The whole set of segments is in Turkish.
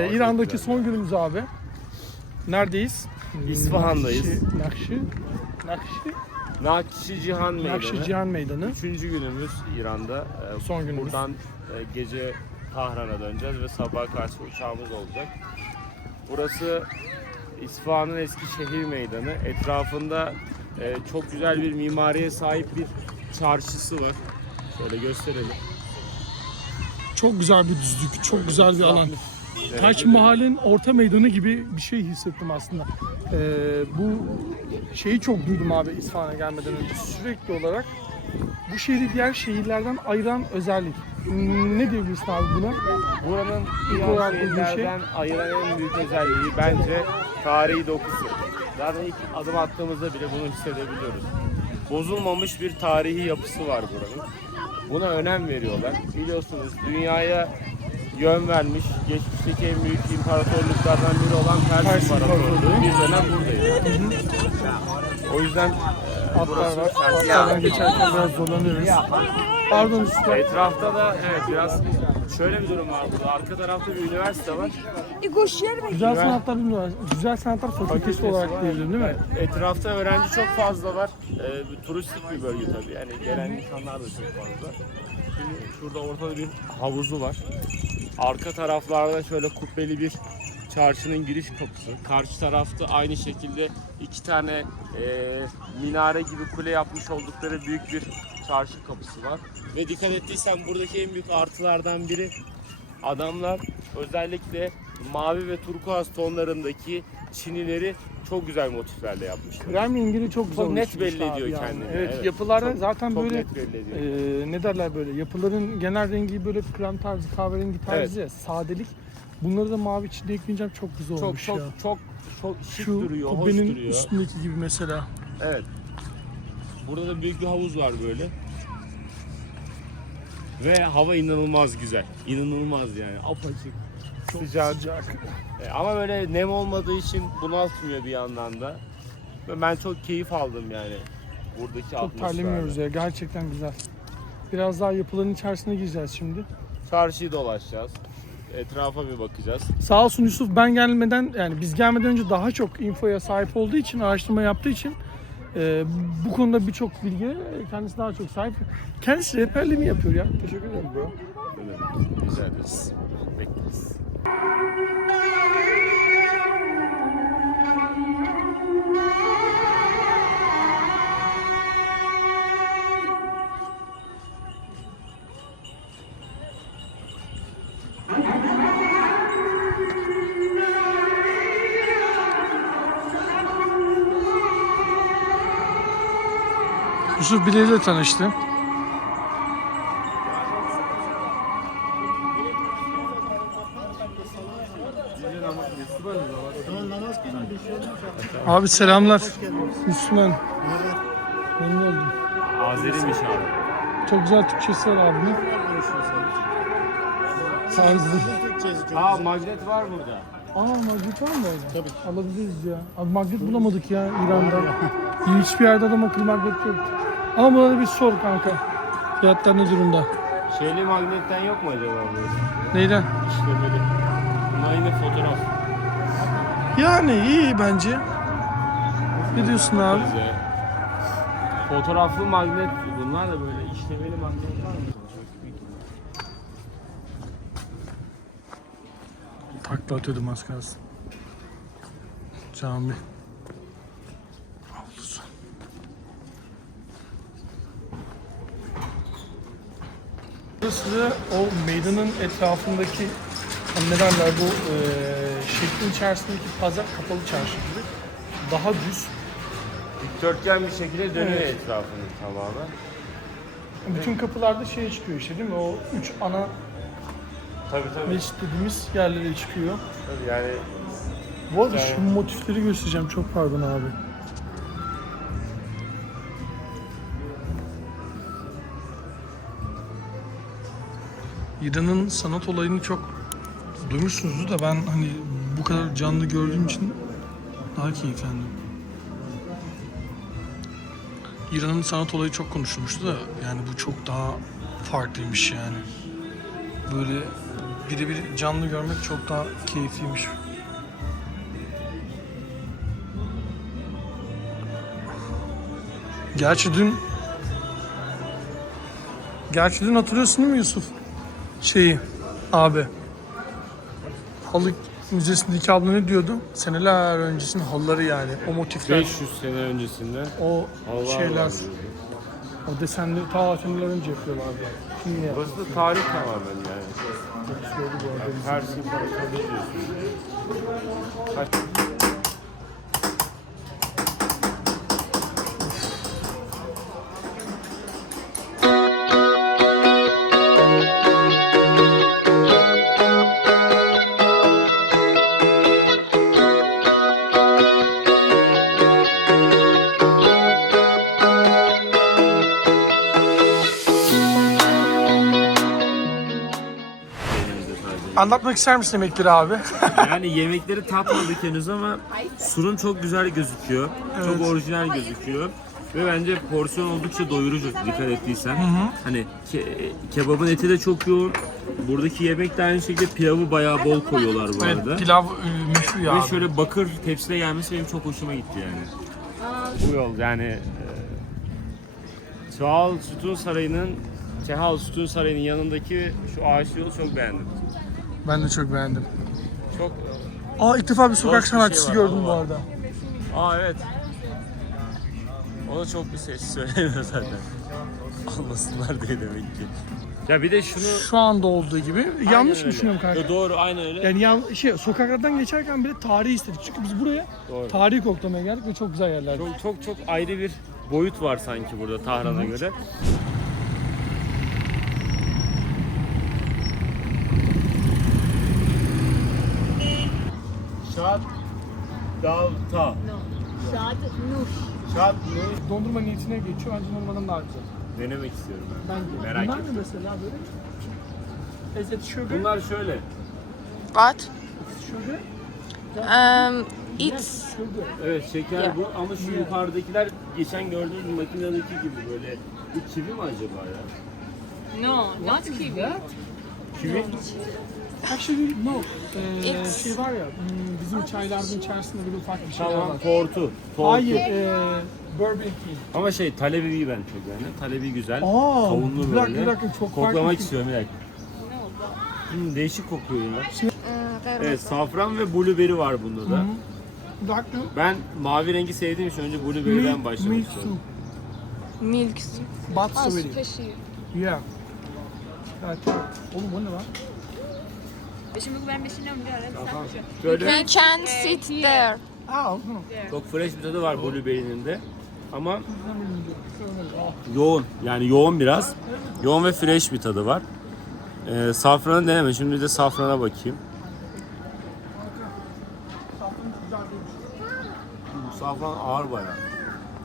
Ee, İran'daki son günümüz abi. Neredeyiz? İsfahan'dayız. Nakşi, Nakşi, Nakşi, Nakşi Cihan Meydanı. Nakşi Cihan Meydanı. Üçüncü günümüz İran'da. Ee, Son günümüz. Buradan e, gece Tahran'a döneceğiz ve sabah karşı uçağımız olacak. Burası İsfahan'ın eski şehir meydanı. Etrafında e, çok güzel bir mimariye sahip bir çarşısı var. Şöyle gösterelim. Çok güzel bir düzlük, çok güzel bir alan. Taç Mahal'in orta meydanı gibi bir şey hissettim aslında. Ee, bu şeyi çok duydum abi İsfahan'a gelmeden önce. Sürekli olarak bu şehri diğer şehirlerden ayıran özellik. Ne diyebilirsin abi buna? Buranın dediğin şey- şehirlerden ayıran en büyük özelliği bence tarihi dokusu. Zaten ilk adım attığımızda bile bunu hissedebiliyoruz. Bozulmamış bir tarihi yapısı var buranın. Buna önem veriyorlar. Biliyorsunuz dünyaya yön vermiş, geçmişteki en büyük imparatorluklardan biri olan Pers, İmparatorluğu bir dönem buradaydı. O yüzden Atlar var. Atlardan geçerken biraz zorlanıyoruz. Pardon usta. Etrafta da evet biraz şöyle bir durum var burada. Arka tarafta bir üniversite var. Güzel sanatlar bilmiyorum. Güzel sanatlar fakültesi olarak diyebilirim değil mi? Etrafta öğrenci çok fazla var. Ee, bir turistik bir bölge tabii. Yani gelen insanlar da çok fazla. Şimdi şurada ortada bir havuzu var. Arka taraflarda şöyle kubbeli bir çarşının giriş kapısı. Karşı tarafta aynı şekilde iki tane e, minare gibi kule yapmış oldukları büyük bir çarşı kapısı var. Ve dikkat ettiysen buradaki en büyük artılardan biri adamlar özellikle mavi ve turkuaz tonlarındaki çinileri çok güzel motiflerle yapmışlar. Krem rengini çok güzel Çok net oluşturmuş belli abi ediyor yani. kendini, Evet, evet. yapılarda Çok- zaten Çok böyle net belli ediyor. e, ne derler böyle yapıların genel rengi böyle krem tarzı kahverengi tarzı ya sadelik. Bunları da mavi içinde ekleyince çok güzel çok olmuş çok ya. çok çok şık Şu duruyor, hoş kubbenin duruyor. üstündeki gibi mesela. Evet. Burada da büyük bir havuz var böyle. Ve hava inanılmaz güzel. İnanılmaz yani. Apaçık. Çok Sıcak. sıcak. E, Ama böyle nem olmadığı için bunaltmıyor bir yandan da. Ve Ben çok keyif aldım yani buradaki Çok atmosferden. terlemiyoruz ya gerçekten güzel. Biraz daha yapıların içerisine gireceğiz şimdi. Çarşıyı dolaşacağız. Etrafa bir bakacağız. Sağ olsun Yusuf ben gelmeden yani biz gelmeden önce daha çok infoya sahip olduğu için araştırma yaptığı için e, bu konuda birçok bilgiye kendisi daha çok sahip. Kendisi rehberliğimi yapıyor ya. Teşekkür ederim bro. Evet, Rica ederiz. Bekleriz. Yusuf Abi selamlar. Müslüman. Memnun oldum. Azeri'miş abi. Çok güzel Türkçesi var abinin. Tarzı. Aa magnet var burada. Aa magnet var mı? Tabii. Alabiliriz ya. Abi magnet bulamadık ya İran'da. Hiçbir yerde adam akıllı magnet yok. Ama buna da bir sor kanka. Fiyatlar ne durumda? Şeyli magnetten yok mu acaba böyle? Neyden? İşlemeli. Aynı fotoğraf. Yani iyi bence. Ne diyorsun abi? Bize. Fotoğraflı magnet bunlar da böyle işlemeli magnet var mı? Takla atıyordum az kalsın. Cami. Avlusu. Burası o meydanın etrafındaki hani ne derler bu e, şeklin içerisindeki pazar kapalı çarşı gibi. Daha düz. Dikdörtgen bir şekilde dönüyor Evet. etrafını tamamen. Bütün kapılarda şey çıkıyor işte değil mi? O üç ana Tabii tabii. mescit dediğimiz yerlere çıkıyor. tabii yani Bu arada Yani- şu motifleri göstereceğim. Çok pardon abi. İran'ın sanat olayını çok duymuşsunuzdur da ben hani bu kadar canlı gördüğüm için daha keyiflendim. İran'ın sanat olayı çok konuşulmuştu da yani bu çok daha farklıymış yani. Böyle birebir canlı görmek çok daha keyifliymiş. Gerçi dün Gerçi dün hatırlıyorsun değil mi Yusuf? Şeyi abi. Halı Müzesi'ndeki abla ne diyordu? Seneler öncesinin halıları yani. O motifler, 500 sene öncesinde o Allah şeyler, o desenleri ta seneler önce yapıyorlardı. Şimdi ne Burası da tarih tamamen yani. arada? Pers İmparatorluğu diyorsun. Kaç? Anlatmak ister misin yemekleri abi? Yani yemekleri tatmadık henüz ama sunum çok güzel gözüküyor. Çok orijinal gözüküyor. Ve bence porsiyon oldukça doyurucu dikkat ettiysen. Hani ke- kebabın eti de çok yoğun. Buradaki yemek de aynı şekilde pilavı bayağı bol koyuyorlar bu arada. evet, pilav e, meşhur ya Ve abi. şöyle bakır tepside gelmesi benim çok hoşuma gitti yani. Bu yol yani e, Çağal Sütun Sarayı'nın Çehal Sütun Sarayı'nın yanındaki şu ağaçlı yolu çok beğendim. Ben de çok beğendim. Çok Aa ilk defa bir sokak bir sanatçısı şey var, gördüm bu var. arada. Aa evet. O da çok bir ses söylemiyor zaten. Almasınlar diye demek ki. Ya bir de şunu... Şu anda olduğu gibi. Yanlış Aynen mı öyle. düşünüyorum kanka? Yo, doğru aynen öyle. Yani yan, şey, sokaklardan geçerken bile tarihi istedik. Çünkü biz buraya Doğru. tarihi koklamaya geldik ve çok güzel yerler. Çok çok çok ayrı bir boyut var sanki burada Tahran'a göre. Şat Davta. Şad Nuş. Şat ne? Dondurma niyetine geçiyor. Bence normalden daha güzel. Denemek istiyorum ben. Bence. Merak Bunlar ettim. ne mesela böyle? Is it sugar? Bunlar şöyle. What? Sugar? Um, it's. Evet şeker Yeah. bu ama şu yukarıdakiler geçen gördüğünüz makinedeki gibi böyle bu kivi mi acaba ya? No, not kiwi. Kivi? Actually no. Ee, It's- şey var ya hmm, bizim çayların içerisinde böyle ufak bir şey Tamam var. tortu. tortu. Hayır. E, bourbon tea. Ama şey talebi iyi ben çok yani. Talebi güzel. Aa, Kavunlu bir dakika, böyle. bir dakika, çok farklı Koklamak istiyorum bir dakika. Hmm, değişik kokuyor ya. Evet safran ve blueberry var bunda da. Ben mavi rengi sevdiğim için önce blueberry'den Milk, başlamak milk istiyorum. soup. milk. Bat süt kaşığı. Yeah. Çok. Oğlum o ne lan? Şimdi ben beşiniyorum bir ara. Bir Tamam. saat Şöyle We can sit there. Aa, hı. çok fresh bir tadı var blueberry'nin de. Ama yoğun. Yani yoğun biraz. Yoğun ve fresh bir tadı var. Ee, safranı deneme. Şimdi bir de safrana bakayım. Bu Safran ağır bayağı.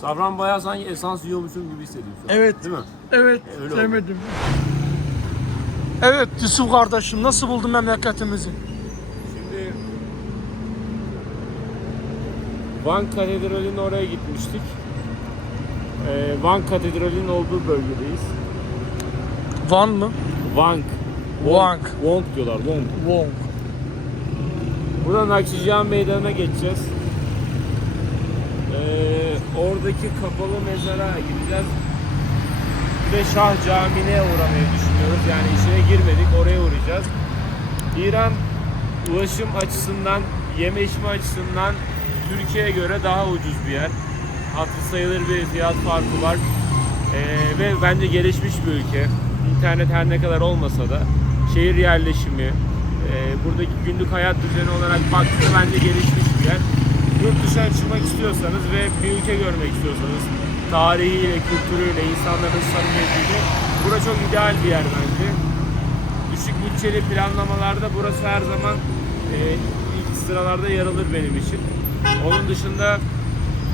Safran bayağı sanki esans yiyormuşum gibi an. Evet. Değil mi? Evet, Öyle sevmedim. Evet Yusuf kardeşim nasıl buldun memleketimizi? Şimdi Van Katedrali'nin oraya gitmiştik. Ee, Van Katedrali'nin olduğu bölgedeyiz. Van mı? Vank. Vank. Wonk diyorlar. Wonk. Wong. Buradan Nakşican Meydanı'na geçeceğiz. Ee, oradaki kapalı mezara gideceğiz. Bir de Şah Camii'ne düşünüyoruz. Yani içine girmedik, oraya uğrayacağız. İran ulaşım açısından, yeme içme açısından Türkiye'ye göre daha ucuz bir yer. Hatırı sayılır bir fiyat farkı var. Ee, ve bence gelişmiş bir ülke. İnternet her ne kadar olmasa da şehir yerleşimi, e, buradaki günlük hayat düzeni olarak baktığında bence gelişmiş bir yer. Yurt dışına çıkmak istiyorsanız ve bir ülke görmek istiyorsanız tarihiyle, kültürüyle, insanların samimiyetiyle bura çok ideal bir yer bence. Düşük bütçeli planlamalarda burası her zaman e, ilk sıralarda yer alır benim için. Onun dışında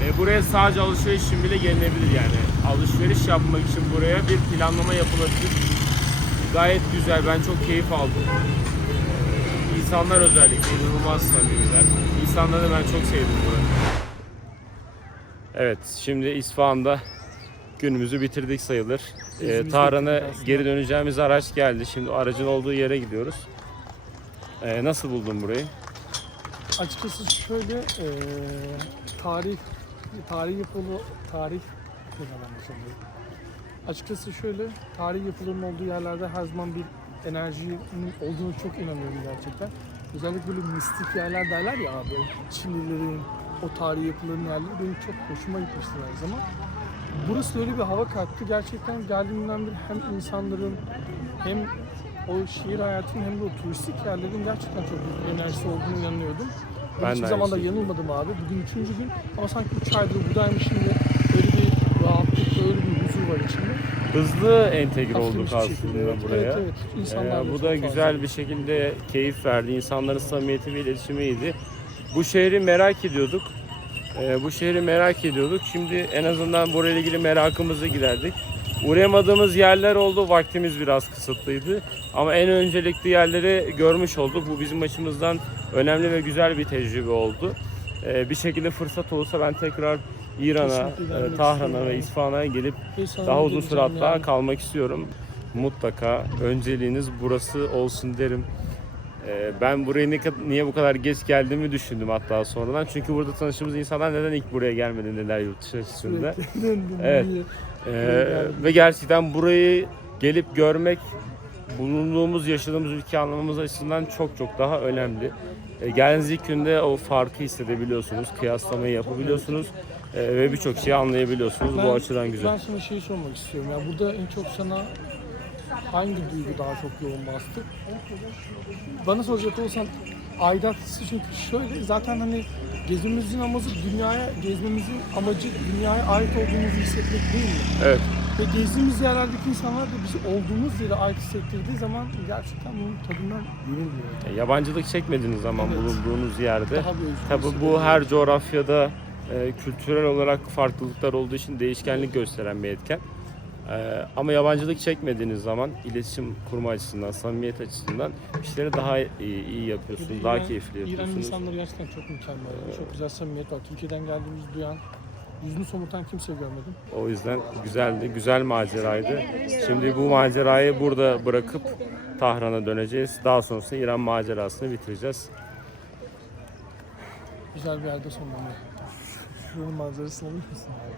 e, buraya sadece alışveriş için bile gelinebilir yani. Alışveriş yapmak için buraya bir planlama yapılabilir. Gayet güzel, ben çok keyif aldım. E, İnsanlar özellikle inanılmaz samimiler. İnsanları ben çok sevdim buranın. Evet, şimdi İsfahan'da günümüzü bitirdik sayılır. E, Gezimizi Tahran'a geri döneceğimiz araç geldi. Şimdi aracın olduğu yere gidiyoruz. Ee, nasıl buldun burayı? Açıkçası şöyle eee tarih tarih yapılı tarih? Açıkçası şöyle tarih yapılarının olduğu yerlerde her zaman bir enerjinin olduğunu çok inanıyorum gerçekten. Özellikle böyle mistik yerler derler ya abi. Çinlilerin o tarihi yapıların yerleri benim çok hoşuma gitmişti her zaman. Burası öyle bir hava kattı. Gerçekten geldiğimden beri hem insanların hem o şehir hayatının hem de o turistik yerlerin gerçekten çok büyük bir enerjisi olduğunu inanıyordum. Ben Ben hiçbir zaman da yanılmadım abi. Bugün üçüncü gün ama sanki üç aydır buradaymışım ve böyle bir rahatlık, böyle bir huzur var içimde. Hızlı entegre olduk aslında evet, buraya. Evet, evet. İnsanlar Ee, bu da fazla. güzel bir şekilde keyif verdi. İnsanların samimiyeti ve iletişimiydi. Bu şehri merak ediyorduk. Ee, bu şehri merak ediyorduk. Şimdi en azından burayla ilgili merakımızı giderdik. Uğrayamadığımız yerler oldu. Vaktimiz biraz kısıtlıydı. Ama en öncelikli yerleri görmüş olduk. Bu bizim açımızdan önemli ve güzel bir tecrübe oldu. Ee, bir şekilde fırsat olursa ben tekrar İran'a, e, Tahran'a ve İsfahan'a gelip sana daha uzun hatta yani. kalmak istiyorum. Mutlaka önceliğiniz burası olsun derim. Ee, Ben buraya ne niye bu kadar geç geldiğimi düşündüm hatta sonradan. Çünkü burada tanıştığımız insanlar neden ilk buraya gelmedi dediler yurt dışı açısında. Evet. Ee, ve gerçekten burayı gelip görmek bulunduğumuz, yaşadığımız ülke anlamamız açısından çok çok daha önemli. E, geldiğiniz ilk günde o farkı hissedebiliyorsunuz, kıyaslamayı yapabiliyorsunuz e, ve birçok şeyi anlayabiliyorsunuz. Bu açıdan güzel. Ben sana şeyi sormak istiyorum. Ya burada en çok sana hangi duygu daha çok yoğun bastı? Bana soracak olsan aidat hissi çünkü şöyle zaten hani gezmemizin amacı dünyaya gezmemizin amacı dünyaya ait olduğumuzu hissetmek değil mi? Evet. Ve gezdiğimiz yerlerdeki insanlar da bizi olduğumuz yere ait hissettirdiği zaman gerçekten bunun tadından yenilmiyor. E, Yabancılık çekmediğiniz zaman Evet. bulunduğunuz yerde tabi bu hissediyorum. her coğrafyada e, kültürel olarak farklılıklar olduğu için değişkenlik gösteren bir etken. E, ama yabancılık çekmediğiniz zaman iletişim kurma açısından, samimiyet açısından işleri daha iyi, iyi yapıyorsunuz, daha İran- keyifli İran yapıyorsunuz. insanları gerçekten çok mükemmel. Çok güzel samimiyet var. Türkiye'den geldiğimizi duyan, yüzünü somurtan kimse görmedim. O yüzden güzeldi, güzel maceraydı. Şimdi bu macerayı burada bırakıp Tahran'a döneceğiz. Daha sonrasında İran macerasını bitireceğiz. Güzel bir yerde sonlandı. Şuranın manzarasını alır mısın abi?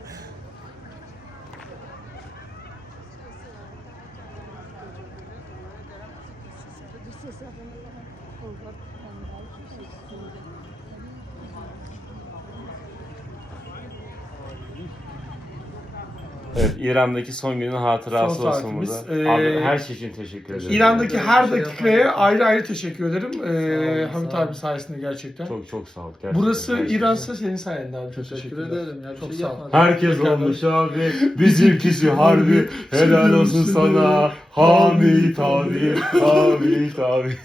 Evet, İran'daki son günün hatırası Son olsun saatimiz. burada. Ee, Abi her şey için teşekkür ederim. İran'daki her şey dakikaya ayrı ayrı teşekkür ederim. Ee, olun, Hamit sağ olun. abi sayesinde gerçekten. Çok çok sağ ol. gerçekten. Burası Her şey. İran'sa senin sayende abi. Çok Teşekkür teşekkürler. ederim ya. Bir Çok şey sağ ol. yapmadım. Herkes olmuş abi. Bizimkisi harbi. Helal olsun sana. Hamit abi. Hamit abi.